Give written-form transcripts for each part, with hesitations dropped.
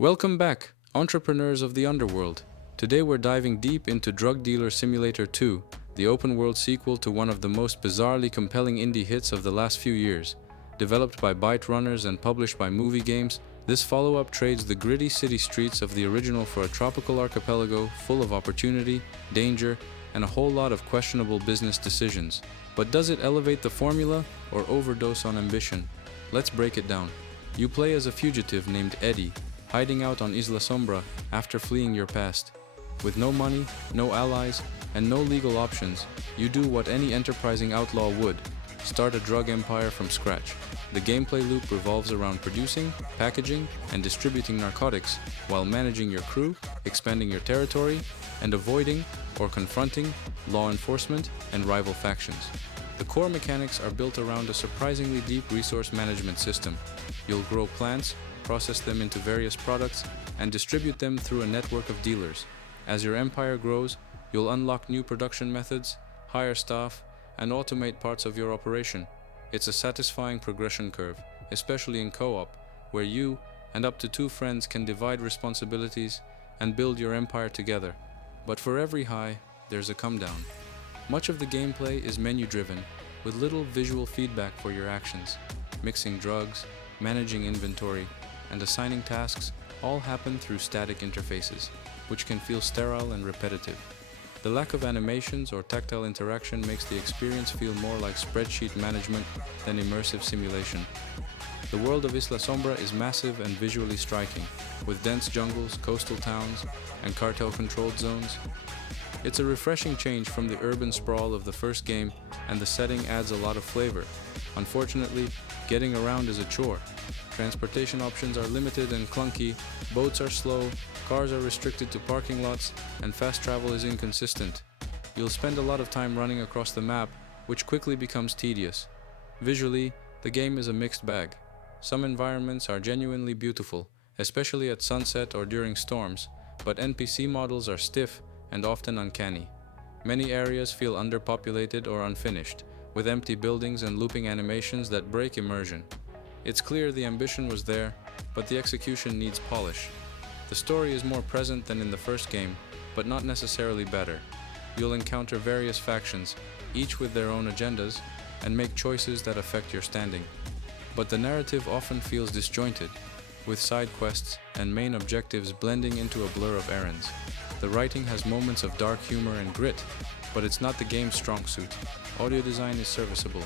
Welcome back, entrepreneurs of the underworld. Today we're diving deep into Drug Dealer Simulator 2, the open-world sequel to one of the most bizarrely compelling indie hits of the last few years. Developed by Byte Runners and published by Movie Games, this follow-up trades the gritty city streets of the original for a tropical archipelago full of opportunity, danger, and a whole lot of questionable business decisions. But does it elevate the formula or overdose on ambition? Let's break it down. You play as a fugitive named Eddie, hiding out on Isla Sombra after fleeing your past. With no money, no allies, and no legal options, you do what any enterprising outlaw would: start a drug empire from scratch. The gameplay loop revolves around producing, packaging, and distributing narcotics while managing your crew, expanding your territory, and avoiding or confronting law enforcement and rival factions. The core mechanics are built around a surprisingly deep resource management system. You'll grow plants, process them into various products, and distribute them through a network of dealers. As your empire grows, you'll unlock new production methods, hire staff, and automate parts of your operation. It's a satisfying progression curve, especially in co-op, where you and up to two friends can divide responsibilities and build your empire together. But for every high, there's a come down. Much of the gameplay is menu-driven, with little visual feedback for your actions. Mixing drugs, managing inventory, and assigning tasks all happen through static interfaces, which can feel sterile and repetitive. The lack of animations or tactile interaction makes the experience feel more like spreadsheet management than immersive simulation. The world of Isla Sombra is massive and visually striking, with dense jungles, coastal towns, and cartel-controlled zones. It's a refreshing change from the urban sprawl of the first game, and the setting adds a lot of flavor. Unfortunately, getting around is a chore. Transportation options are limited and clunky, boats are slow, cars are restricted to parking lots, and fast travel is inconsistent. You'll spend a lot of time running across the map, which quickly becomes tedious. Visually, the game is a mixed bag. Some environments are genuinely beautiful, especially at sunset or during storms, but NPC models are stiff and often uncanny. Many areas feel underpopulated or unfinished, with empty buildings and looping animations that break immersion. It's clear the ambition was there, but the execution needs polish. The story is more present than in the first game, but not necessarily better. You'll encounter various factions, each with their own agendas, and make choices that affect your standing. But the narrative often feels disjointed, with side quests and main objectives blending into a blur of errands. The writing has moments of dark humor and grit, but it's not the game's strong suit. Audio design is serviceable.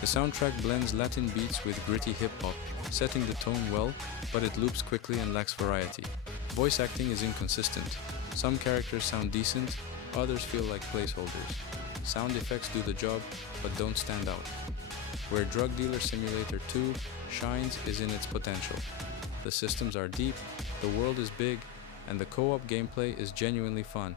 The soundtrack blends Latin beats with gritty hip-hop, setting the tone well, but it loops quickly and lacks variety. Voice acting is inconsistent. Some characters sound decent, others feel like placeholders. Sound effects do the job, but don't stand out. Where Drug Dealer Simulator 2 shines is in its potential. The systems are deep, the world is big, and the co-op gameplay is genuinely fun,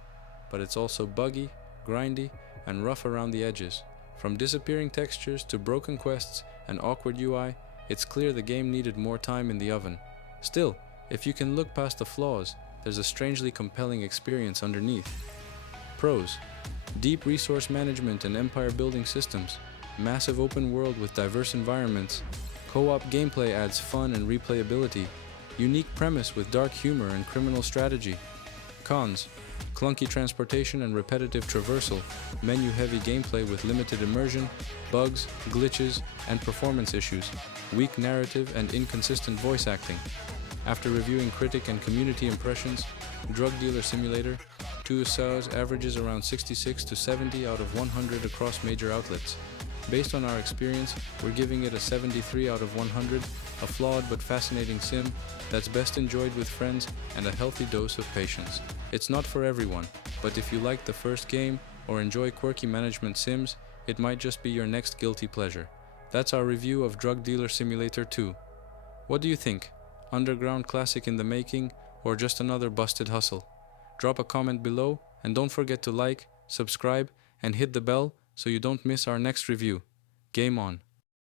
but it's also buggy, grindy, and rough around the edges. From disappearing textures to broken quests and awkward UI, it's clear the game needed more time in the oven. Still, if you can look past the flaws, there's a strangely compelling experience underneath. Pros: deep resource management and empire building systems, massive open world with diverse environments, co-op gameplay adds fun and replayability, unique premise with dark humor and criminal strategy. Cons: clunky transportation and repetitive traversal, menu-heavy gameplay with limited immersion, bugs, glitches, and performance issues, weak narrative and inconsistent voice acting. After reviewing critic and community impressions, Drug Dealer Simulator 2 SAOS averages around 66 to 70 out of 100 across major outlets. Based on our experience, we're giving it a 73 out of 100, a flawed but fascinating sim that's best enjoyed with friends and a healthy dose of patience. It's not for everyone, but if you like the first game or enjoy quirky management sims, it might just be your next guilty pleasure. That's our review of Drug Dealer Simulator 2. What do you think? Underground classic in the making, or just another busted hustle? Drop a comment below, and don't forget to like, subscribe, and hit the bell so you don't miss our next review. Game on!